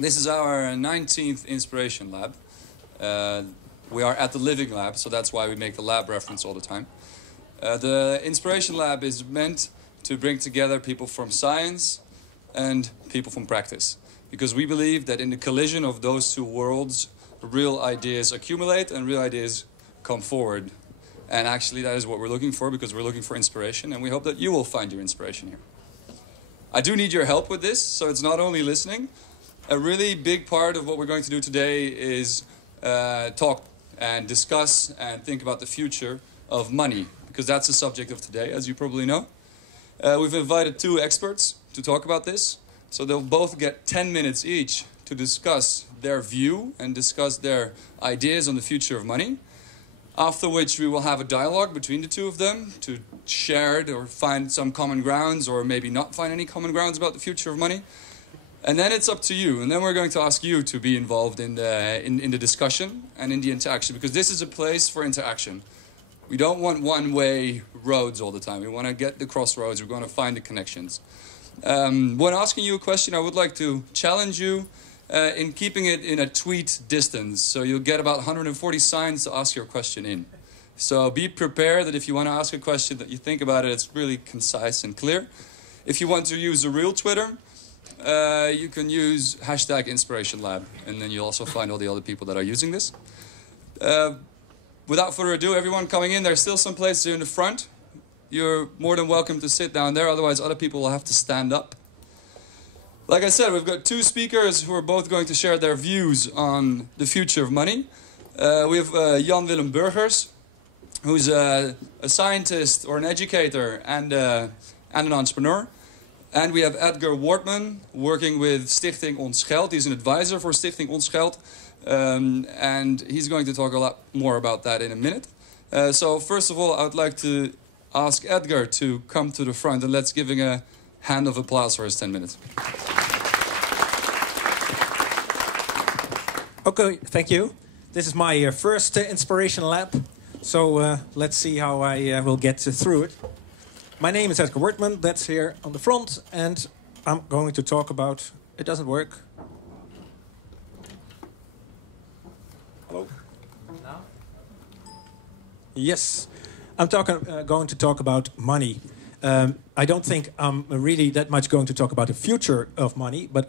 This is our 19th Inspiration Lab. We are at the Living Lab, so that's why we make the lab reference all the time. The Inspiration Lab is meant to bring together people from science and people from practice. Because we believe that in the collision of those two worlds, real ideas accumulate and real ideas come forward. And actually that is what we're looking for, because we're looking for inspiration, and we hope that you will find your inspiration here. I do need your help with this, so it's not only listening. A really big part of what we're going to do today is talk and discuss and think about the future of money, because that's the subject of today, as you probably know. We've invited two experts to talk about this, so they'll both get 10 minutes each to discuss their view and discuss their ideas on the future of money. After which we will have a dialogue between the two of them to share it or find some common grounds, or maybe not find any common grounds about the future of money. And then it's up to you. And then we're going to ask you to be involved in the discussion and in the interaction, because this is a place for interaction. We don't want one-way roads all the time. We want to get the crossroads. We're going to find the connections. When asking you a question, I would like to challenge you in keeping it in a tweet distance. So you'll get about 140 signs to ask your question in. So be prepared that if you want to ask a question, that you think about it, it's really concise and clear. If you want to use a real Twitter, you can use #InspirationLab, and then you'll also find all the other people that are using this. Without further ado, everyone coming in, there's still some places here in the front. You're more than welcome to sit down there, otherwise other people will have to stand up. Like I said, we've got two speakers who are both going to share their views on the future of money. We have Jan Willem Burgers, who's a scientist or an educator and an entrepreneur. And we have Edgar Wortman, working with Stichting Ons Geld. He's an advisor for Stichting Ons Geld. And he's going to talk a lot more about that in a minute. So first of all, I would like to ask Edgar to come to the front, and let's give him a hand of applause for his 10 minutes. Okay, thank you. This is my first Inspiration Lab, so let's see how I will get through it. My name is Edgar Wortman, that's here on the front, and I'm going to talk about... It doesn't work. Hello? Now? Yes, I'm going to talk about money. I don't think I'm really that much going to talk about the future of money, but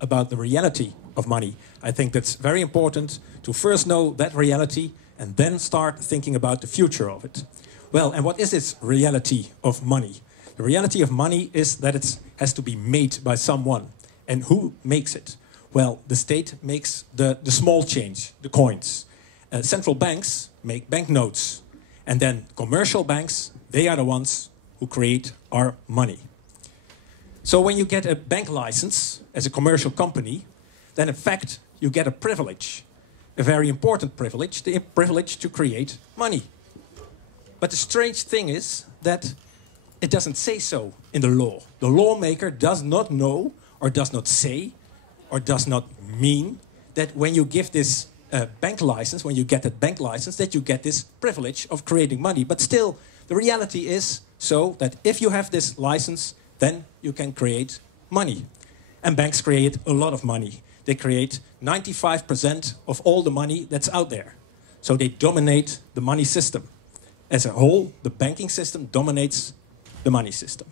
about the reality of money. I think that's very important to first know that reality and then start thinking about the future of it. Well, and what is this reality of money? The reality of money is that it has to be made by someone. And who makes it? Well, the state makes the small change, the coins. Central banks make banknotes. And then commercial banks, they are the ones who create our money. So when you get a bank license as a commercial company, then in fact you get a privilege, a very important privilege, the privilege to create money. But the strange thing is that it doesn't say so in the law. The lawmaker does not know, or does not say, or does not mean that when you give this bank license, when you get that bank license, that you get this privilege of creating money. But still, the reality is so that if you have this license, then you can create money. And banks create a lot of money. They create 95% of all the money that's out there. So they dominate the money system. As a whole, the banking system dominates the money system.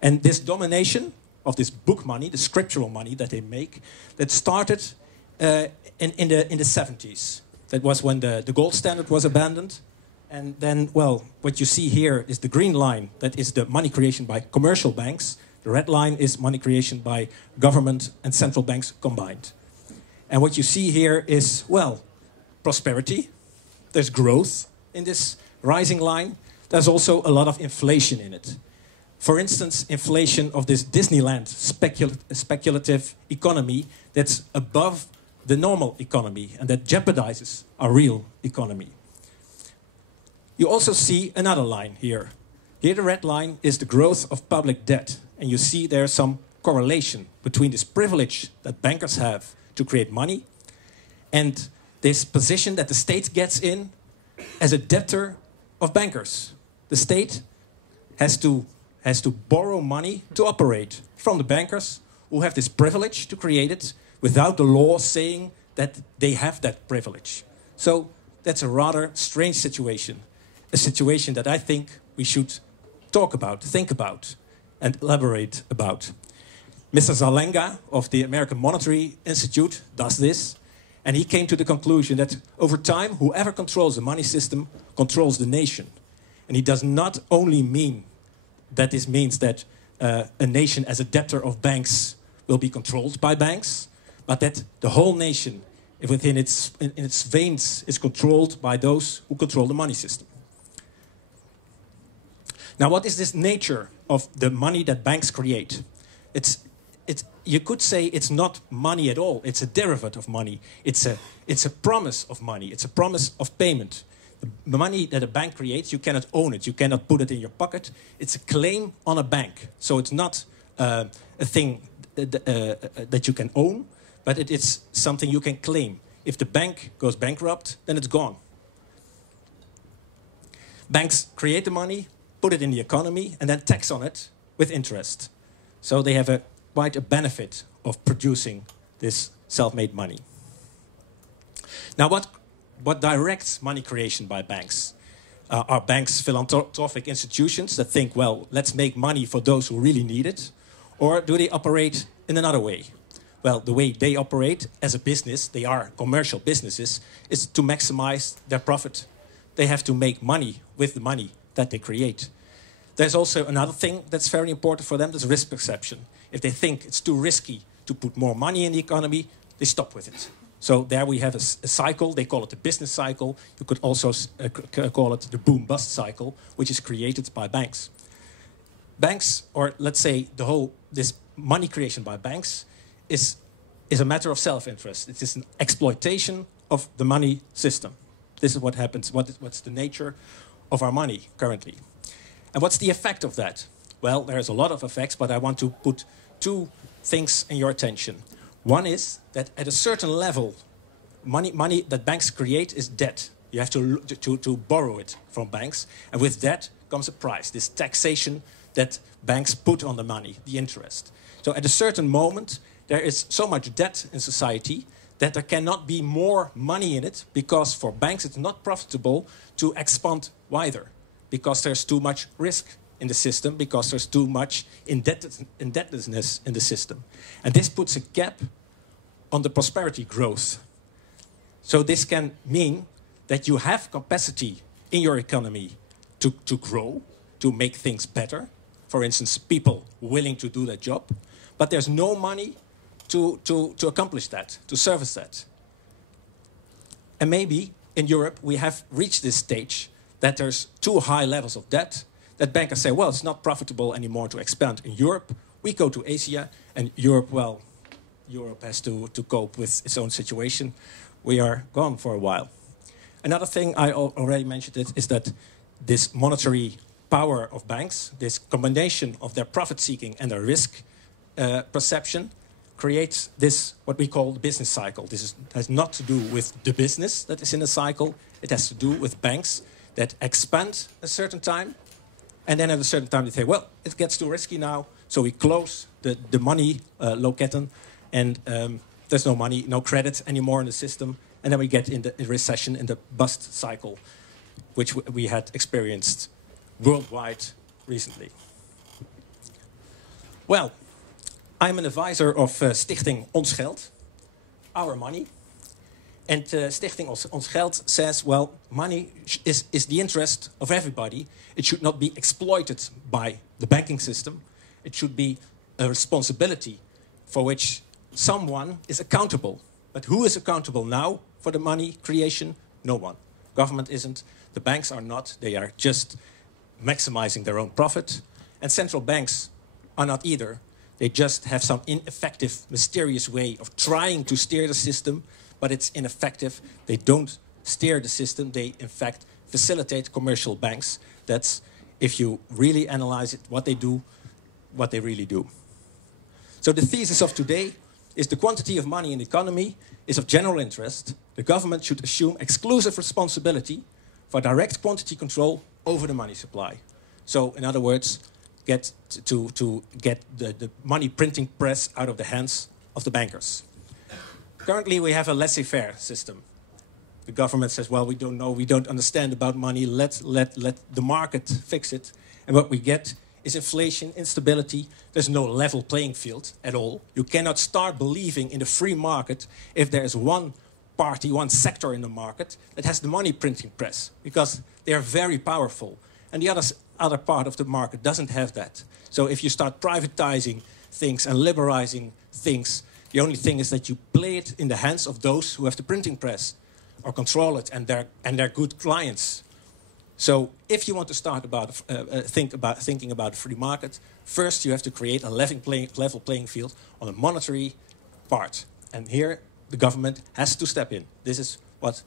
And this domination of this book money, the scriptural money that they make, that started in the 70s. That was when the gold standard was abandoned. And then, well, what you see here is the green line. That is the money creation by commercial banks. The red line is money creation by government and central banks combined. And what you see here is, well, prosperity. There's growth in this rising line. There's also a lot of inflation in it. For instance, inflation of this Disneyland speculative economy that's above the normal economy and that jeopardizes our real economy. You also see another line here. Here the red line is the growth of public debt. And you see there's some correlation between this privilege that bankers have to create money and this position that the state gets in as a debtor of bankers. The state has to borrow money to operate from the bankers who have this privilege to create it, without the law saying that they have that privilege. So that's a rather strange situation, a situation that I think we should talk about, think about, and elaborate about. Mr. Zalenga of the American Monetary Institute does this, and he came to the conclusion that over time, whoever controls the money system controls the nation. And he does not only mean that this means that a nation as a debtor of banks will be controlled by banks, but that the whole nation within in its veins is controlled by those who control the money system. Now, what is this nature of the money that banks create? You could say it's not money at all. It's a derivative of money. It's a promise of money. It's a promise of payment. The money that a bank creates, you cannot own it. You cannot put it in your pocket. It's a claim on a bank. So it's not a thing that you can own, but it is something you can claim. If the bank goes bankrupt, then it's gone. Banks create the money, put it in the economy, and then tax on it with interest. So they have quite a benefit of producing this self-made money. Now, what directs money creation by banks? Are banks philanthropic institutions that think, well, let's make money for those who really need it? Or do they operate in another way? Well, the way they operate as a business, they are commercial businesses, is to maximize their profit. They have to make money with the money that they create. There's also another thing that's very important for them, that's risk perception. If they think it's too risky to put more money in the economy, they stop with it. So there we have a cycle. They call it the business cycle. You could also call it the boom-bust cycle, which is created by banks. Banks, or let's say this money creation by banks, is a matter of self-interest. It is an exploitation of the money system. This is what happens. What's the nature of our money currently? And what's the effect of that? Well, there's a lot of effects, but I want to put two things in your attention. One is that at a certain level, money that banks create is debt. You have to borrow it from banks. And with that comes a price, this taxation that banks put on the money, the interest. So at a certain moment, there is so much debt in society that there cannot be more money in it, because for banks it's not profitable to expand wider, because there's too much risk in the system, because there's too much indebtedness in the system. And this puts a cap on the prosperity growth. So this can mean that you have capacity in your economy to grow, to make things better. For instance, people willing to do that job. But there's no money to accomplish that, to service that. And maybe in Europe we have reached this stage that there's too high levels of debt, that bankers say, well, it's not profitable anymore to expand in Europe. We go to Asia, and Europe, well, Europe has to cope with its own situation. We are gone for a while. Another thing I already mentioned is that this monetary power of banks, this combination of their profit-seeking and their risk perception, creates this, what we call the business cycle. This has not to do with the business that is in a cycle. It has to do with banks that expand a certain time, and then at a certain time they say, well, it gets too risky now, so we close the money loketten, and there's no money, no credit anymore in the system, and then we get in the recession, in the bust cycle, which we had experienced worldwide recently. Well, I'm an advisor of Stichting Ons Geld, Our Money. And Stichting Ons Geld says, well, money is the interest of everybody. It should not be exploited by the banking system. It should be a responsibility for which someone is accountable. But who is accountable now for the money creation? No one. Government isn't. The banks are not. They are just maximizing their own profit. And central banks are not either. They just have some ineffective, mysterious way of trying to steer the system, but it's ineffective. They don't steer the system. They, in fact, facilitate commercial banks. That's, if you really analyze it, what they do, what they really do. So the thesis of today is the quantity of money in the economy is of general interest. The government should assume exclusive responsibility for direct quantity control over the money supply. So, in other words, get the money printing press out of the hands of the bankers. Currently, we have a laissez-faire system. The government says, well, we don't know, we don't understand about money, let the market fix it. And what we get is inflation, instability. There's no level playing field at all. You cannot start believing in the free market if there's one party, one sector in the market that has the money printing press, because they are very powerful. And the other part of the market doesn't have that. So if you start privatizing things and liberalizing things, the only thing is that you play it in the hands of those who have the printing press or control it, and they're good clients. So if you want to start thinking about a free market, first you have to create a level playing field on a monetary part. And here the government has to step in. This is what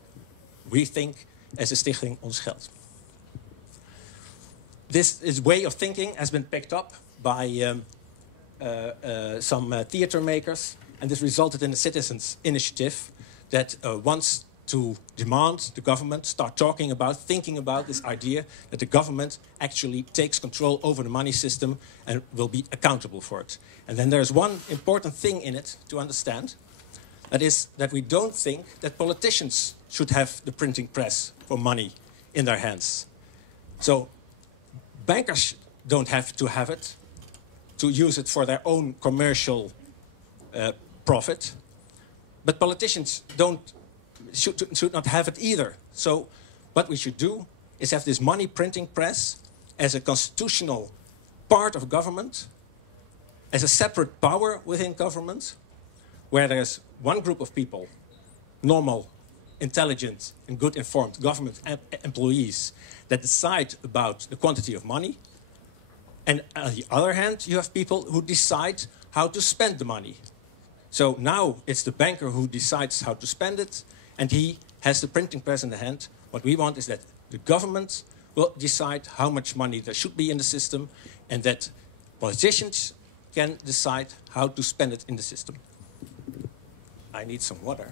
we think as a Stichting Ons Geld. This way of thinking has been picked up by some theater makers, and this resulted in a citizens' initiative that wants to demand the government start thinking about this idea that the government actually takes control over the money system and will be accountable for it. And then there's one important thing in it to understand. That is that we don't think that politicians should have the printing press for money in their hands. So bankers don't have it, to use it for their own commercial profit. But politicians should not have it either. So what we should do is have this money printing press as a constitutional part of government, as a separate power within government, where there's one group of people, normal, intelligent, and good informed government employees that decide about the quantity of money. And on the other hand, you have people who decide how to spend the money. So now it's the banker who decides how to spend it, and he has the printing press in the hand. What we want is that the government will decide how much money there should be in the system, and that politicians can decide how to spend it in the system. I need some water.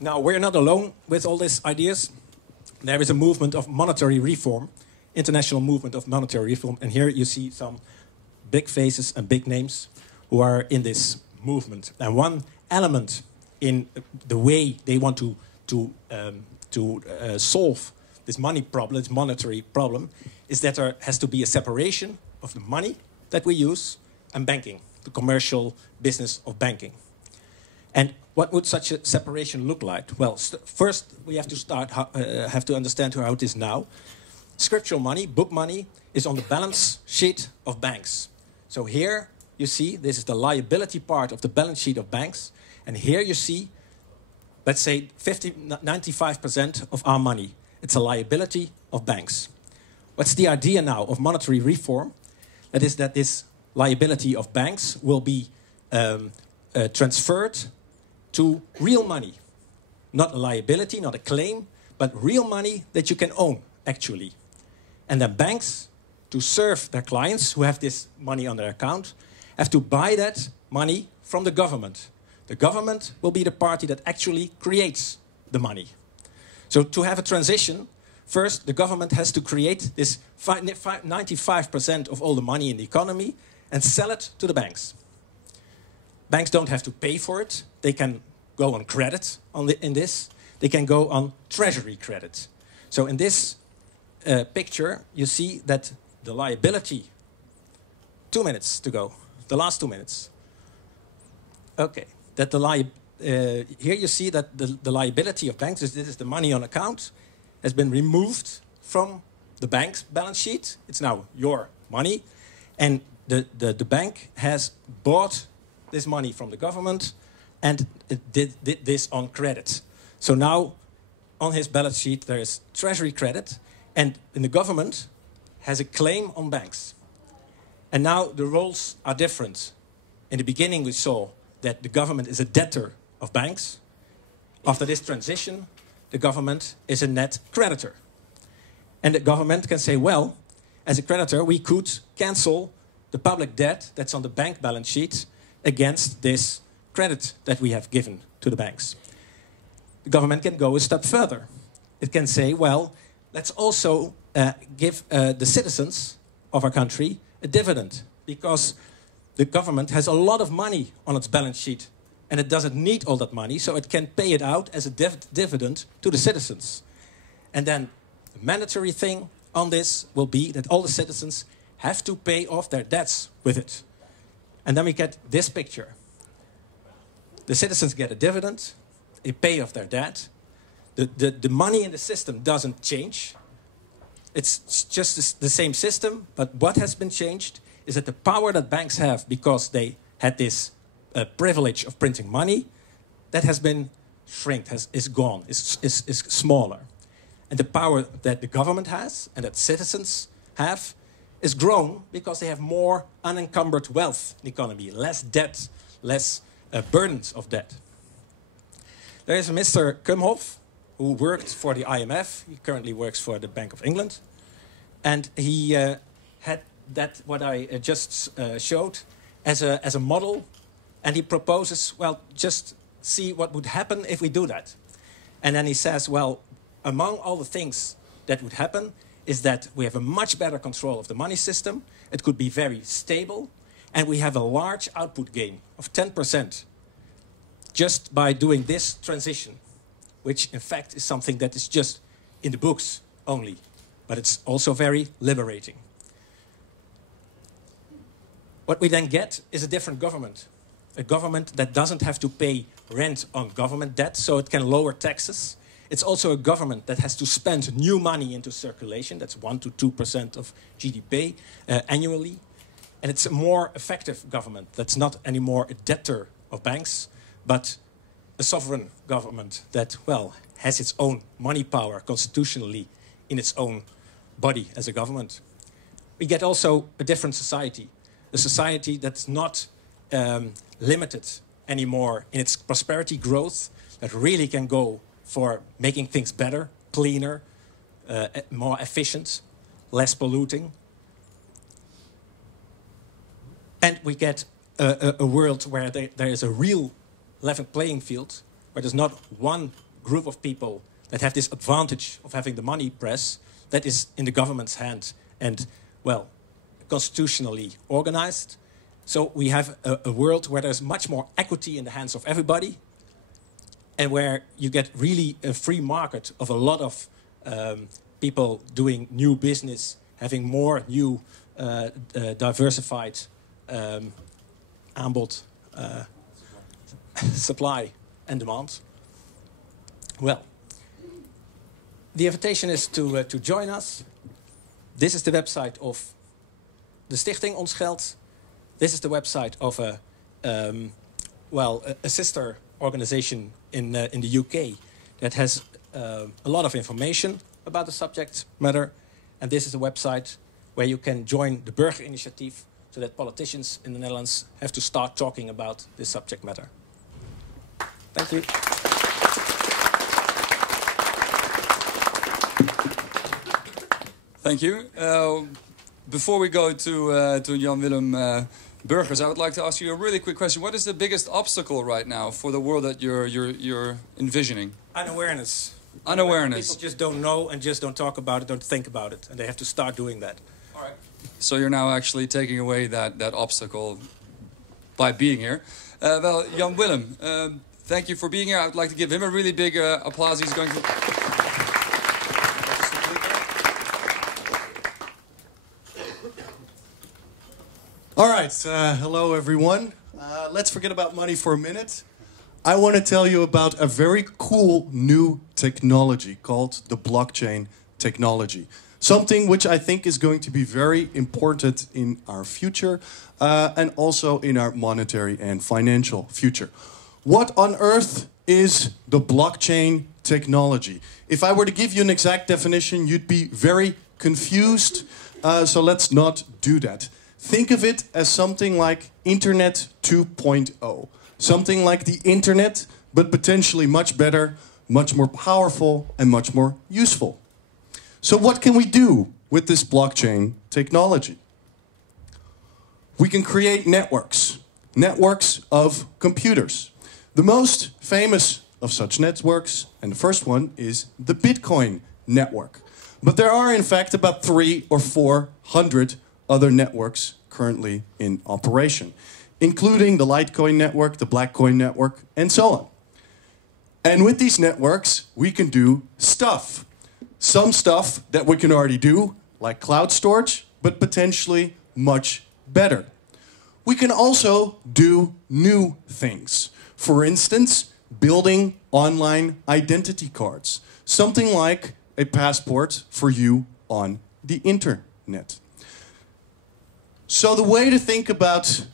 Now, we're not alone with all these ideas. There is a movement of monetary reform, international movement of monetary reform. And here you see some big faces and big names who are in this movement. And one element in the way they want to solve this money problem, this monetary problem, is that there has to be a separation of the money that we use and banking, the commercial business of banking. And what would such a separation look like? Well, first we have to understand how it is now. Scriptural money, book money, is on the balance sheet of banks. So here you see, this is the liability part of the balance sheet of banks. And here you see, let's say 95% of our money. It's a liability of banks. What's the idea now of monetary reform? That is that this liability of banks will be transferred to real money. Not a liability, not a claim, but real money that you can own, actually. And then banks, to serve their clients who have this money on their account, have to buy that money from the government. The government will be the party that actually creates the money. So to have a transition, first the government has to create this 95% of all the money in the economy and sell it to the banks. Banks don't have to pay for it. They can go on credit in this. They can go on treasury credit. So in this picture, you see that the liability, 2 minutes to go, the last 2 minutes. Okay, that here you see that the liability of banks, this is the money on account, has been removed from the bank's balance sheet. It's now your money. And the bank has bought this money from the government and it did this on credit. So now on his balance sheet there is treasury credit, and the government has a claim on banks. And now the roles are different. In the beginning we saw that the government is a debtor of banks. After this transition, the government is a net creditor. And the government can say, well, as a creditor, we could cancel the public debt that's on the bank balance sheet against this credit that we have given to the banks. The government can go a step further. It can say, well, let's also give the citizens of our country a dividend, because the government has a lot of money on its balance sheet and it doesn't need all that money, so it can pay it out as a dividend to the citizens. And then the mandatory thing on this will be that all the citizens have to pay off their debts with it. And then we get this picture. The citizens get a dividend, they pay off their debt. The money in the system doesn't change. It's just the same system, but what has been changed is that the power that banks have, because they had this privilege of printing money, that has been shrinked, is gone, is smaller. And the power that the government has and that citizens have is grown because they have more unencumbered wealth in the economy, less debt, less burdens of debt. There is a Mr. Kumhoff who worked for the IMF. He currently works for the Bank of England. And he had that, what I just showed, as a model. And he proposes, well, just see what would happen if we do that. And then he says, well, among all the things that would happen is that we have a much better control of the money system. It could be very stable. And we have a large output gain of 10% just by doing this transition, which in fact is something that is just in the books only, but it's also very liberating. What we then get is a different government, a government that doesn't have to pay rent on government debt, so it can lower taxes. It's also a government that has to spend new money into circulation, that's 1 to 2% of GDP annually. And it's a more effective government that's not anymore a debtor of banks, but a sovereign government that, well, has its own money power constitutionally in its own body as a government. We get also a different society, a society that's not limited anymore in its prosperity growth, that really can go for making things better, cleaner, more efficient, less polluting. And we get a world where there is a real level playing field, where there's not one group of people that have this advantage of having the money press that is in the government's hand and, well, constitutionally organized. So we have a world where there's much more equity in the hands of everybody, and where you get really a free market of a lot of people doing new business, having more new diversified aanbod, supply and demand. Well, the invitation is to join us. This is the website of the Stichting Ons Geld. This is the website of a sister organization in the UK that has a lot of information about the subject matter. And this is a website where you can join the Burgerinitiatief, so that politicians in the Netherlands have to start talking about this subject matter. Thank you. Thank you. Before we go to Jan Willem Burgers, I would like to ask you a really quick question. What is the biggest obstacle right now for the world that you're envisioning? Unawareness. Unawareness. People just don't know and just don't talk about it, don't think about it, and they have to start doing that. All right. So you're now actually taking away that obstacle by being here. Well, Jan Willem, thank you for being here. I would like to give him a really big applause. He's going to... All right, hello everyone. Let's forget about money for a minute. I want to tell you about a very cool new technology called the blockchain technology. Something which I think is going to be very important in our future and also in our monetary and financial future. What on earth is the blockchain technology? If I were to give you an exact definition, you'd be very confused. So let's not do that. Think of it as something like Internet 2.0. Something like the Internet, but potentially much better, much more powerful, and much more useful. So what can we do with this blockchain technology? We can create networks. Networks of computers. The most famous of such networks, and the first one, is the Bitcoin network. But there are, in fact, about 300 or 400 other networks currently in operation, including the Litecoin network, the Blackcoin network, and so on. And with these networks, we can do stuff. Some stuff that we can already do, like cloud storage, but potentially much better. We can also do new things. For instance, building online identity cards. Something like a passport for you on the internet. So the way to think about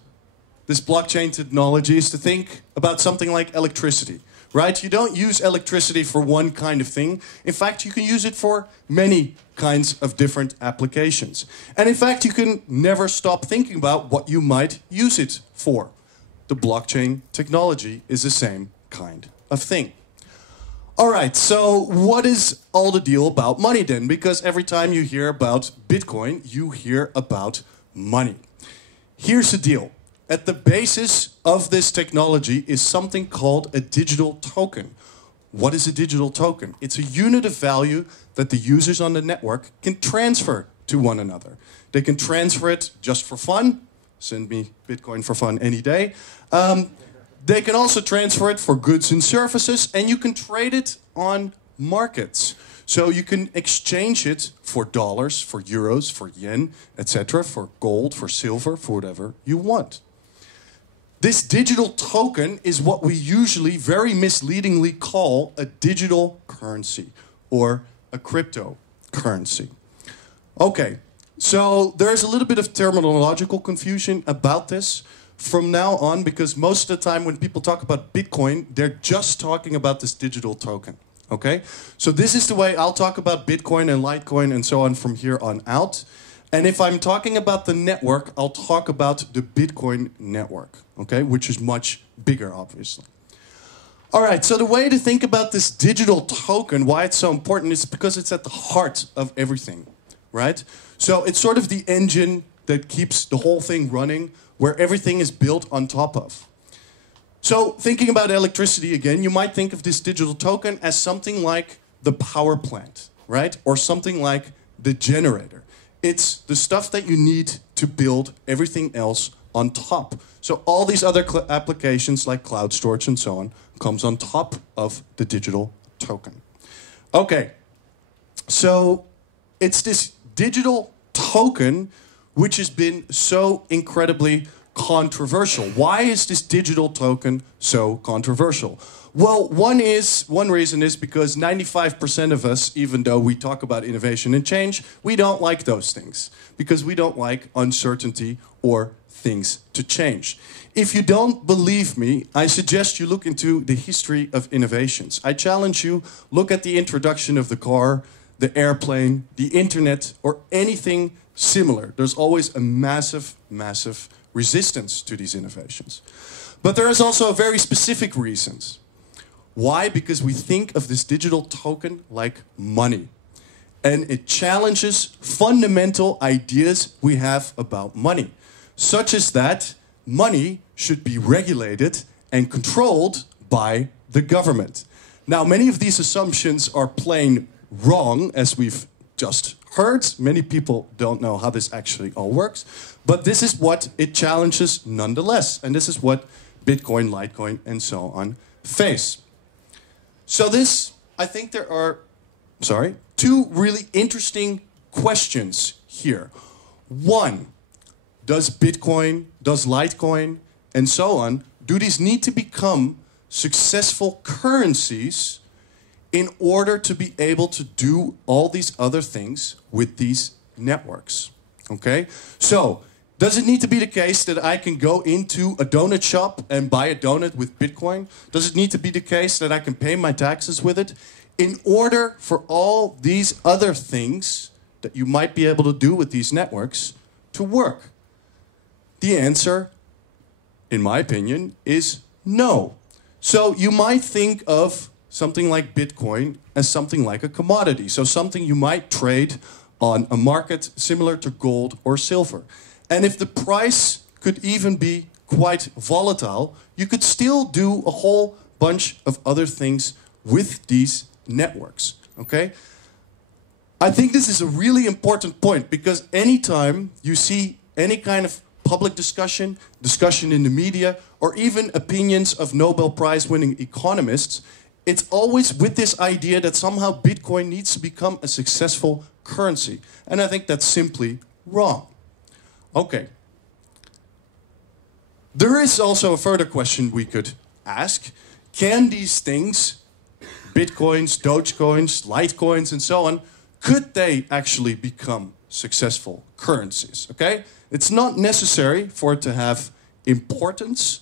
this blockchain technology is to think about something like electricity, right? You don't use electricity for one kind of thing. In fact, you can use it for many kinds of different applications. And in fact, you can never stop thinking about what you might use it for. The blockchain technology is the same kind of thing. All right, so what is all the deal about money then? Because every time you hear about Bitcoin, you hear about money. Here's the deal. At the basis of this technology is something called a digital token. What is a digital token? It's a unit of value that the users on the network can transfer to one another. They can transfer it just for fun. Send me Bitcoin for fun any day. They can also transfer it for goods and services, and you can trade it on markets. So you can exchange it for dollars, for euros, for yen, etc., for gold, for silver, for whatever you want. This digital token is what we usually very misleadingly call a digital currency or a cryptocurrency. Okay, so there's a little bit of terminological confusion about this from now on, because most of the time when people talk about Bitcoin, they're just talking about this digital token. Okay, so this is the way I'll talk about Bitcoin and Litecoin and so on from here on out. And if I'm talking about the network, I'll talk about the Bitcoin network, okay, which is much bigger, obviously. All right, so the way to think about this digital token, why it's so important, is because it's at the heart of everything, right? So it's sort of the engine that keeps the whole thing running, where everything is built on top of. So thinking about electricity again, you might think of this digital token as something like the power plant, right? Or something like the generator. It's the stuff that you need to build everything else on top. So all these other applications like cloud storage and so on comes on top of the digital token. Okay, so it's this digital token which has been so incredibly controversial. Why is this digital token so controversial? Well, one reason is because 95% of us, even though we talk about innovation and change, we don't like those things because we don't like uncertainty or things to change. If you don't believe me, I suggest you look into the history of innovations. I challenge you, look at the introduction of the car, the airplane, the internet, or anything similar. There's always a massive, massive resistance to these innovations. But there is also very specific reasons. Why? Because we think of this digital token like money. And it challenges fundamental ideas we have about money, such as that money should be regulated and controlled by the government. Now, many of these assumptions are plain wrong, as we've just heard. Many people don't know how this actually all works. But this is what it challenges nonetheless. And this is what Bitcoin, Litecoin, and so on face. So I think there are, two really interesting questions here. One, does Bitcoin, does Litecoin, and so on, do these need to become successful currencies in order to be able to do all these other things with these networks? Okay? So, does it need to be the case that I can go into a donut shop and buy a donut with Bitcoin? Does it need to be the case that I can pay my taxes with it? In order for all these other things that you might be able to do with these networks to work? The answer, in my opinion, is no. So you might think of something like Bitcoin as something like a commodity. So something you might trade on a market similar to gold or silver. And if the price could even be quite volatile, you could still do a whole bunch of other things with these networks, okay? I think this is a really important point, because anytime you see any kind of public discussion in the media, or even opinions of Nobel Prize winning economists, it's always with this idea that somehow Bitcoin needs to become a successful currency. And I think that's simply wrong. Okay. There is also a further question we could ask. Can these things, Bitcoins, Dogecoins, Litecoins, and so on, could they actually become successful currencies? Okay? It's not necessary for it to have importance.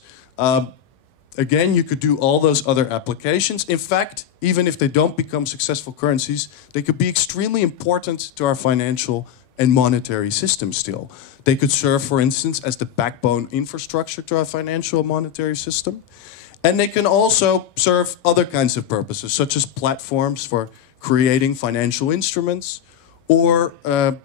Again, you could do all those other applications. In fact, even if they don't become successful currencies, they could be extremely important to our financial and monetary system still. They could serve, for instance, as the backbone infrastructure to our financial and monetary system. And they can also serve other kinds of purposes, such as platforms for creating financial instruments, or a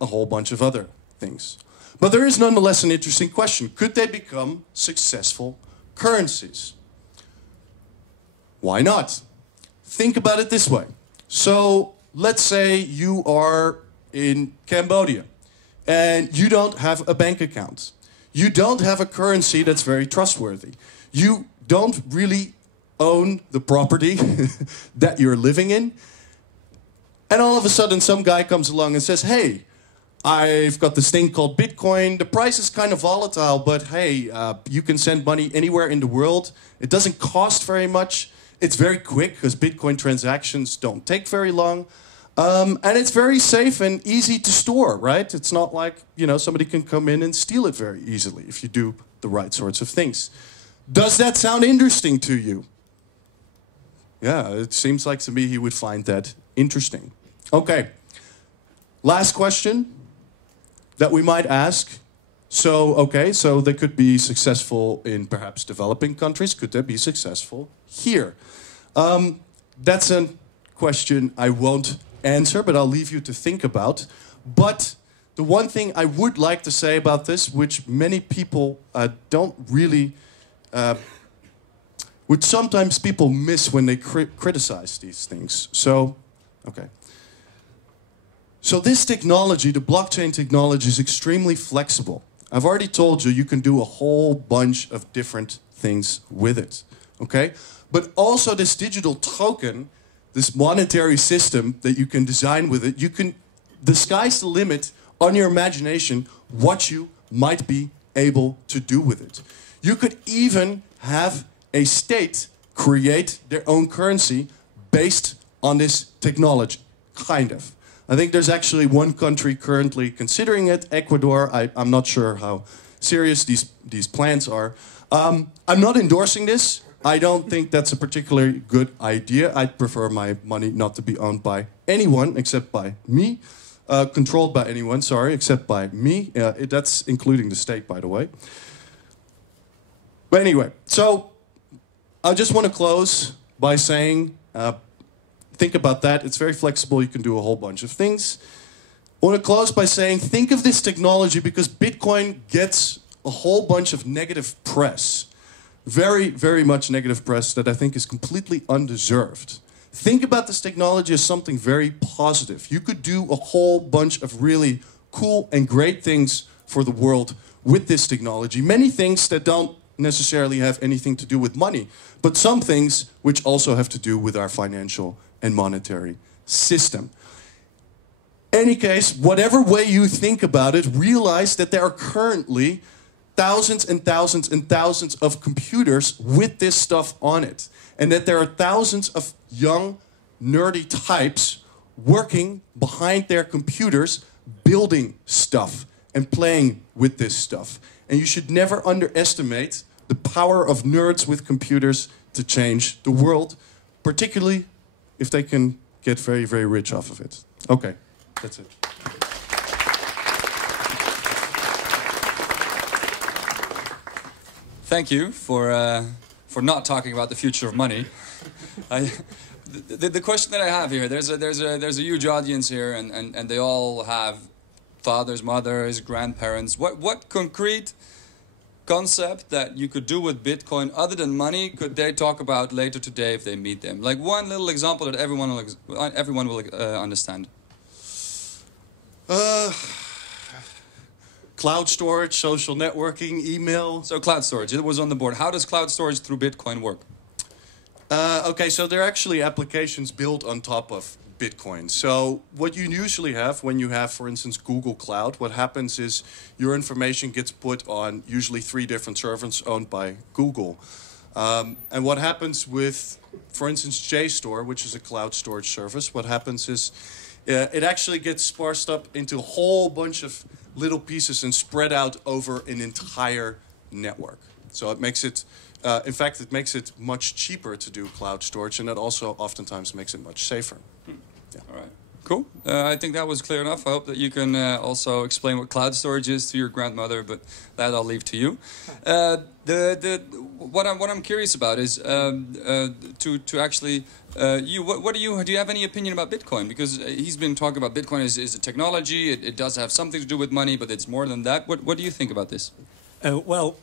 whole bunch of other things. But there is nonetheless an interesting question. Could they become successful currencies? Why not? Think about it this way. So let's say you are in Cambodia and you don't have a bank account. You don't have a currency that's very trustworthy. You don't really own the property that you're living in. And all of a sudden some guy comes along and says, hey, I've got this thing called Bitcoin. The price is kind of volatile, but hey, you can send money anywhere in the world. It doesn't cost very much. It's very quick, because Bitcoin transactions don't take very long. And it's very safe and easy to store, right? It's not like, you know, somebody can come in and steal it very easily if you do the right sorts of things. Does that sound interesting to you? Yeah, it seems like to me he would find that interesting. Okay, last question that we might ask. So, okay, so they could be successful in perhaps developing countries. Could they be successful here? That's a question I won't answer, but I'll leave you to think about. But the one thing I would like to say about this, which many people don't really, which sometimes people miss when they criticize these things. So, okay. So this technology, the blockchain technology, is extremely flexible. I've already told you, you can do a whole bunch of different things with it, okay? But also this digital token, this monetary system that you can design with it, the sky's the limit on your imagination what you might be able to do with it. You could even have a state create their own currency based on this technology, kind of. I think there's actually one country currently considering it, Ecuador. I'm not sure how serious these plans are. I'm not endorsing this. I don't think that's a particularly good idea. I'd prefer my money not to be owned by anyone except by me. Controlled by anyone, sorry, except by me. That's including the state, by the way. But anyway, so I just want to close by saying, think about that. It's very flexible. You can do a whole bunch of things. I want to close by saying, think of this technology, because Bitcoin gets a whole bunch of negative press. Very, very much negative press that I think is completely undeserved. Think about this technology as something very positive. You could do a whole bunch of really cool and great things for the world with this technology. Many things that don't necessarily have anything to do with money, but some things which also have to do with our financial and monetary system. Any case, whatever way you think about it, realize that there are currently thousands and thousands and thousands of computers with this stuff on it. And that there are thousands of young, nerdy types working behind their computers, building stuff and playing with this stuff. And you should never underestimate the power of nerds with computers to change the world, particularly if they can get very, very rich off of it. Okay, that's it. Thank you for not talking about the future of money. The question that I have here, there's a huge audience here, and they all have fathers, mothers, grandparents. What concrete concept that you could do with Bitcoin other than money could they talk about later today if they meet them? Like one little example that everyone will understand. Cloud storage, social networking, email. So cloud storage, it was on the board. How does cloud storage through Bitcoin work? Okay, so there are actually applications built on top of Bitcoin. So what you usually have when you have, for instance, Google Cloud, what happens is your information gets put on usually 3 different servers owned by Google. And what happens with, for instance, JSTOR, which is a cloud storage service, what happens is it actually gets sparsed up into a whole bunch of little pieces and spread out over an entire network. So it makes it, in fact, it makes it much cheaper to do cloud storage, and it also oftentimes makes it much safer. Yeah. All right. Cool. I think that was clear enough. I hope that you can also explain what cloud storage is to your grandmother, but that I'll leave to you. What I'm curious about is to actually what do you have any opinion about Bitcoin? Because he's been talking about Bitcoin is a technology. It does have something to do with money, but it's more than that. What do you think about this? Well,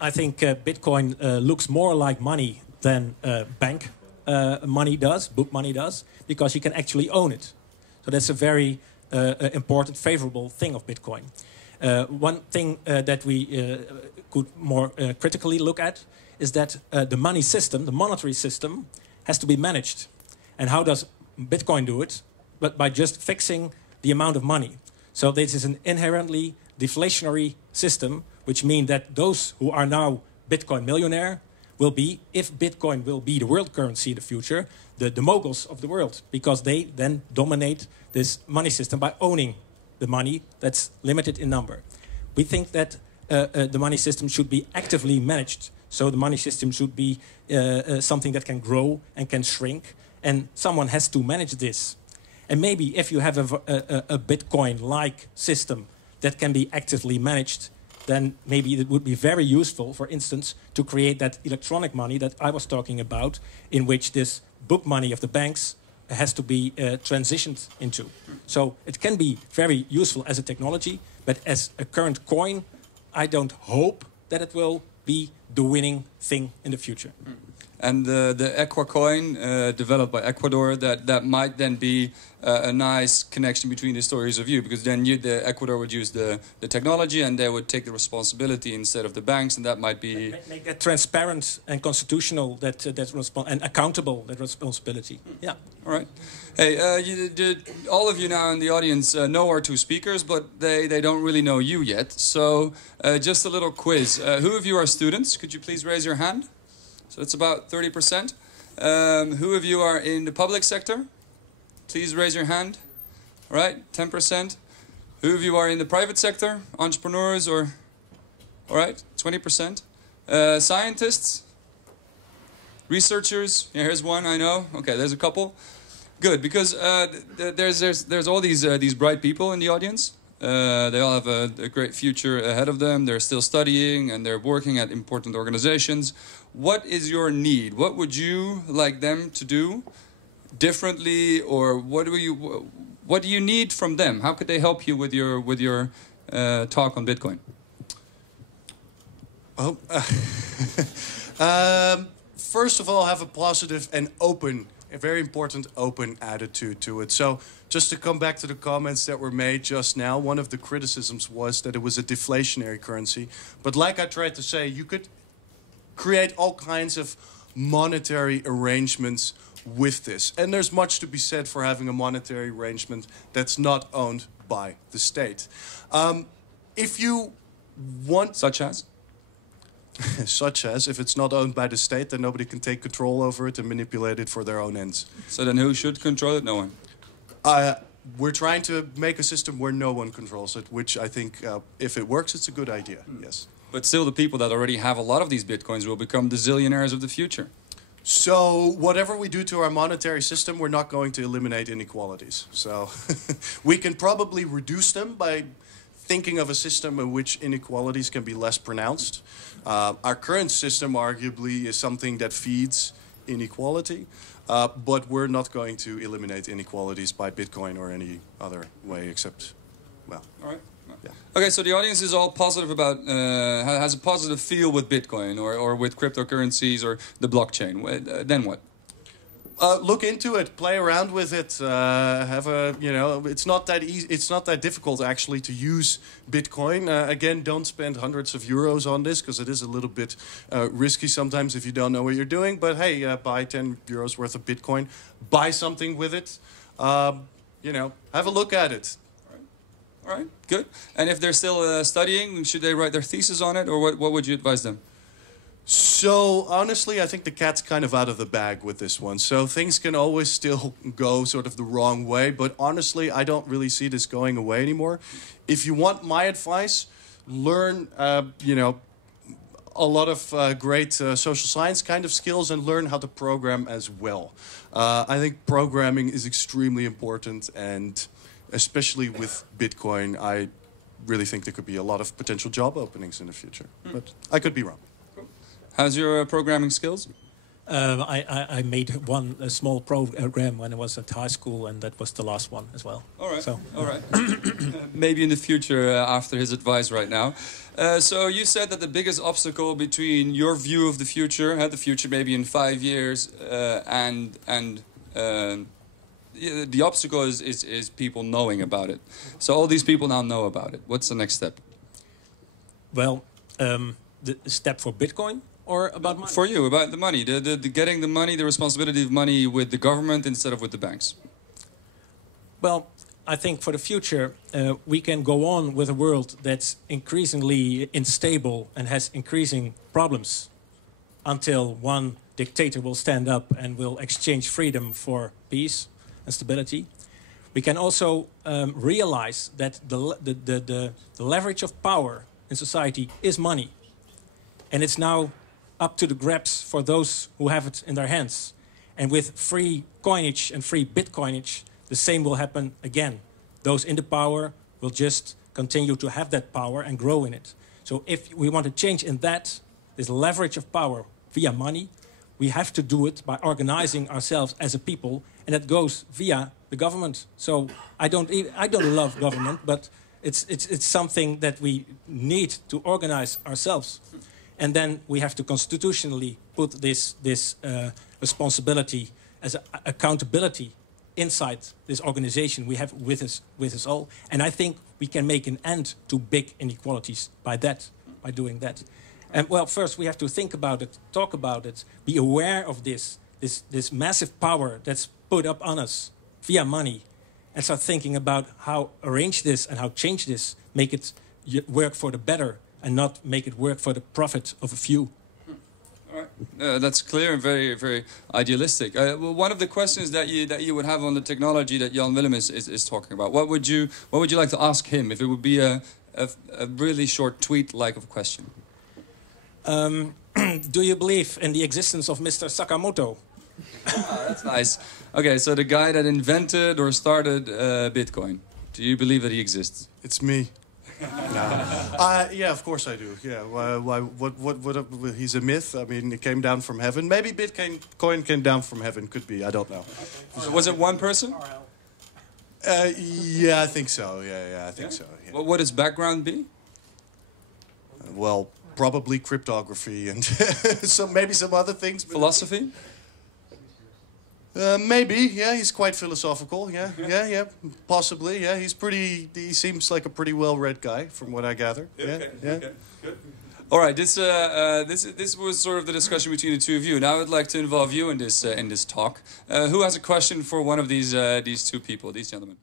I think Bitcoin looks more like money than bank money does, book money does, because you can actually own it. So that's a very important, favorable thing of Bitcoin. One thing that we could more critically look at is that the money system, the monetary system, has to be managed. And how does Bitcoin do it? But by just fixing the amount of money. So this is an inherently deflationary system, which means that those who are now Bitcoin millionaire will be, if Bitcoin will be the world currency in the future, the moguls of the world, because they then dominate this money system by owning the money that's limited in number. We think that the money system should be actively managed. So the money system should be something that can grow and can shrink, and someone has to manage this. And maybe if you have a Bitcoin-like system that can be actively managed, then maybe it would be very useful, for instance, to create that electronic money that I was talking about, in which this book money of the banks has to be transitioned into. So it can be very useful as a technology, but as a current coin, I don't hope that it will be the winning thing in the future. And the Equa coin developed by Ecuador, that might then be a nice connection between the stories of you, because then the Ecuador would use the technology and they would take the responsibility instead of the banks, and that might be... Make that transparent and constitutional, and accountable, that responsibility. Yeah. All right. Hey, all of you now in the audience know our 2 speakers, but they don't really know you yet. So just a little quiz. Who of you are students? Could you please raise your hand? So it's about 30%. Who of you are in the public sector? Please raise your hand. All right, 10%. Who of you are in the private sector? Entrepreneurs or... All right, 20%. Scientists? Researchers? Yeah, here's one, I know. Okay, there's a couple. Good, because there's all these bright people in the audience. They all have a great future ahead of them. They're still studying and they're working at important organizations. What is your need? What would you like them to do differently, or what do you need from them? How could they help you with your talk on Bitcoin? Oh, first of all, have a positive and open, a very important open attitude to it. So just to come back to the comments that were made just now, one of the criticisms was that it was a deflationary currency. But like I tried to say, you could create all kinds of monetary arrangements with this. And there's much to be said for having a monetary arrangement that's not owned by the state. If you want... Such as? Such as, if it's not owned by the state, then nobody can take control over it and manipulate it for their own ends. So then who should control it? No one. We're trying to make a system where no one controls it, which I think, if it works, it's a good idea, yes. But still, the people that already have a lot of these Bitcoins will become the zillionaires of the future. So whatever we do to our monetary system, we're not going to eliminate inequalities. So we can probably reduce them by thinking of a system in which inequalities can be less pronounced. Our current system arguably is something that feeds inequality, but we're not going to eliminate inequalities by Bitcoin or any other way except, well. All right. Yeah. Okay, so the audience is all positive about, has a positive feel with Bitcoin or with cryptocurrencies or the blockchain. Then what? Look into it, play around with it. Have a, you know, it's not that easy. It's not that difficult actually to use Bitcoin. Again, don't spend hundreds of euros on this because it is a little bit risky sometimes if you don't know what you're doing. But hey, buy 10 euros worth of Bitcoin, buy something with it. You know, have a look at it. All right, good. And if they're still studying, should they write their thesis on it, or what would you advise them? So, honestly, I think the cat's kind of out of the bag with this one. So, things can always still go sort of the wrong way. But honestly, I don't really see this going away anymore. If you want my advice, learn, you know, a lot of great social science kind of skills and learn how to program as well. I think programming is extremely important, and especially with Bitcoin, I really think there could be a lot of potential job openings in the future. But I could be wrong. How's your programming skills? I made a small program when I was at high school, and that was the last one as well. All right. So, all right. Maybe in the future, after his advice right now. So you said that the biggest obstacle between your view of the future maybe in 5 years, and the obstacle is people knowing about it. So all these people now know about it. What's the next step? Well, the step for Bitcoin. Or about money? For you, about the money, the getting the money, the responsibility of money with the government instead of with the banks. Well, I think for the future, we can go on with a world that's increasingly unstable and has increasing problems until one dictator will stand up and will exchange freedom for peace and stability. We can also realize that the leverage of power in society is money. And it's now up to the grabs for those who have it in their hands. And with free coinage and free Bitcoinage, the same will happen again. Those in the power will just continue to have that power and grow in it. So if we want to change in that, this leverage of power via money, we have to do it by organizing ourselves as a people, and that goes via the government. So I don't love government, but it's something that we need to organize ourselves. And then we have to constitutionally put this responsibility as accountability inside this organization we have with us all. And I think we can make an end to big inequalities by doing that. And well, first we have to think about it, talk about it, be aware of this massive power that's put up on us via money, and start thinking about how arrange this and how change this, make it work for the better, and not make it work for the profit of a few. All right, that's clear and very, very idealistic. Well, one of the questions that you would have on the technology that Jan Willem is talking about, what would you like to ask him if it would be a really short tweet-like of question? Do you believe in the existence of Mr. Sakamoto? That's nice. Okay, so the guy that invented or started Bitcoin, do you believe that he exists? It's me. Yeah, of course I do. Yeah, what? He's a myth. I mean, it came down from heaven. Maybe Bitcoin came down from heaven. Could be. I don't know. So was it one person? Yeah, I think so. Yeah, I think so. Yeah. What would his background be? Well, probably cryptography and maybe some other things. Philosophy? Maybe, yeah, he's quite philosophical, yeah, possibly, yeah, he seems like a pretty well-read guy, from what I gather, Okay, good. All right, this was sort of the discussion between the two of you. Now I'd like to involve you in this talk. Who has a question for one of these two people, these gentlemen?